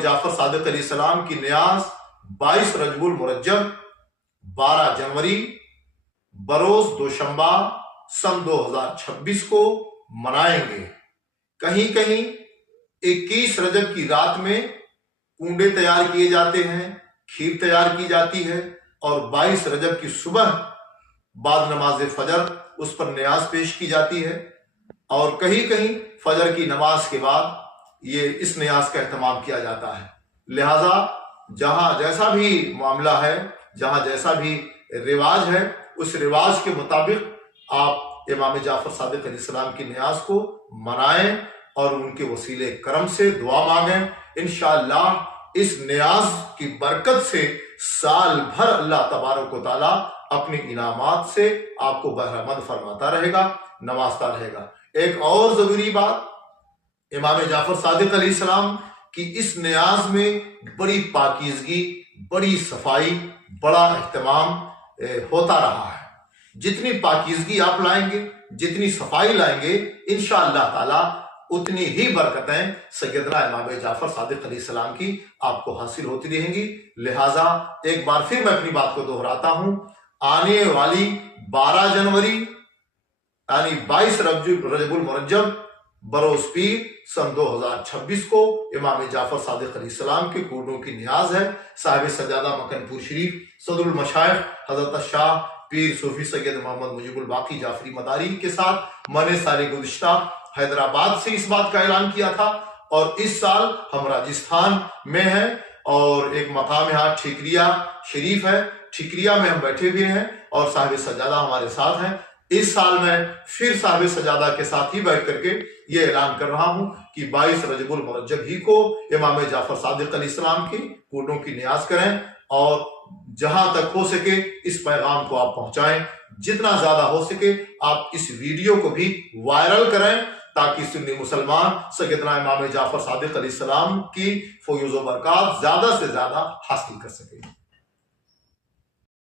जाफर सादिक अलैहिस्सलाम की न्याज 22 रजबुल मुरज्जब 12 जनवरी बरोज दोशंबा सन 2026 को मनाएंगे। कहीं कहीं 21 रजब की रात में कुंडे तैयार किए जाते हैं, खीर तैयार की जाती है और 22 रजब की सुबह बाद नमाज फजर उस पर न्याज पेश की जाती है और कहीं कहीं फजर की नमाज के बाद ये इस न्याज का एहतमाम किया जाता है। लिहाजा जहां जैसा भी मामला है, जहां जैसा भी रिवाज है, उस रिवाज के मुताबिक आप इमाम जाफर सादिक अलैहिस्सलाम की न्याज को मनाएं और उनके वसीले करम से दुआ मांगें। इंशाअल्लाह इस न्याज की बरकत से साल भर अल्लाह तबारक व तआला अपनी इनामात से आपको बहरमंद फरमाता रहेगा, नवाजता रहेगा। एक और जरूरी बात, इमाम जाफर सादिक अलैहिस्सलाम की इस न्याज में बड़ी पाकीज़गी, बड़ी सफाई, बड़ा एहतमाम होता रहा है। जितनी पाकीज़गी आप लाएंगे, जितनी सफाई लाएंगे, इंशाअल्लाह ताला उतनी ही बरकतें सैयदना इमाम जाफर सादिक अलैहिस्सलाम की आपको हासिल होती रहेंगी। लिहाजा एक बार फिर मैं अपनी बात को दोहराता हूं, आने वाली 12 जनवरी यानी 22 रजबुल मुरज्जब बरोज पीर सन 2026 को इमाम जाफर सादिक अलैहिस्सलाम के कूडों की न्याज है। साहिब सजादा मकनपुर शरीफ सदरुल मशाइख हजरत शाह पीर सूफी सैयद मोहम्मद मुजीबुल बाकी जाफरी मदारी के साथ मैंने साल गुज़िश्ता हैदराबाद से इस बात का ऐलान किया था और इस साल हम राजस्थान में हैं और एक मकाम यहाँ ठिकरिया शरीफ है, ठिकरिया में हम बैठे हुए हैं और साहिब सजादा हमारे साथ हैं। इस साल मैं फिर साहिब सजादा के साथ ही बैठ करके ये ऐलान कर रहा हूं कि 22 रजबुल मुरज्जब ही को इमाम जाफर सादिक अलैहिस्सलाम की कूडों की न्याज करें और जहां तक हो सके इस पैगाम को आप पहुंचाएं। जितना ज्यादा हो सके आप इस वीडियो को भी वायरल करें ताकि सुन्नी मुसलमान सैयदना इमाम जाफर सादिक अलैहिस्सलाम की फयूज़ व बरक़ात ज्यादा से ज्यादा हासिल कर सके।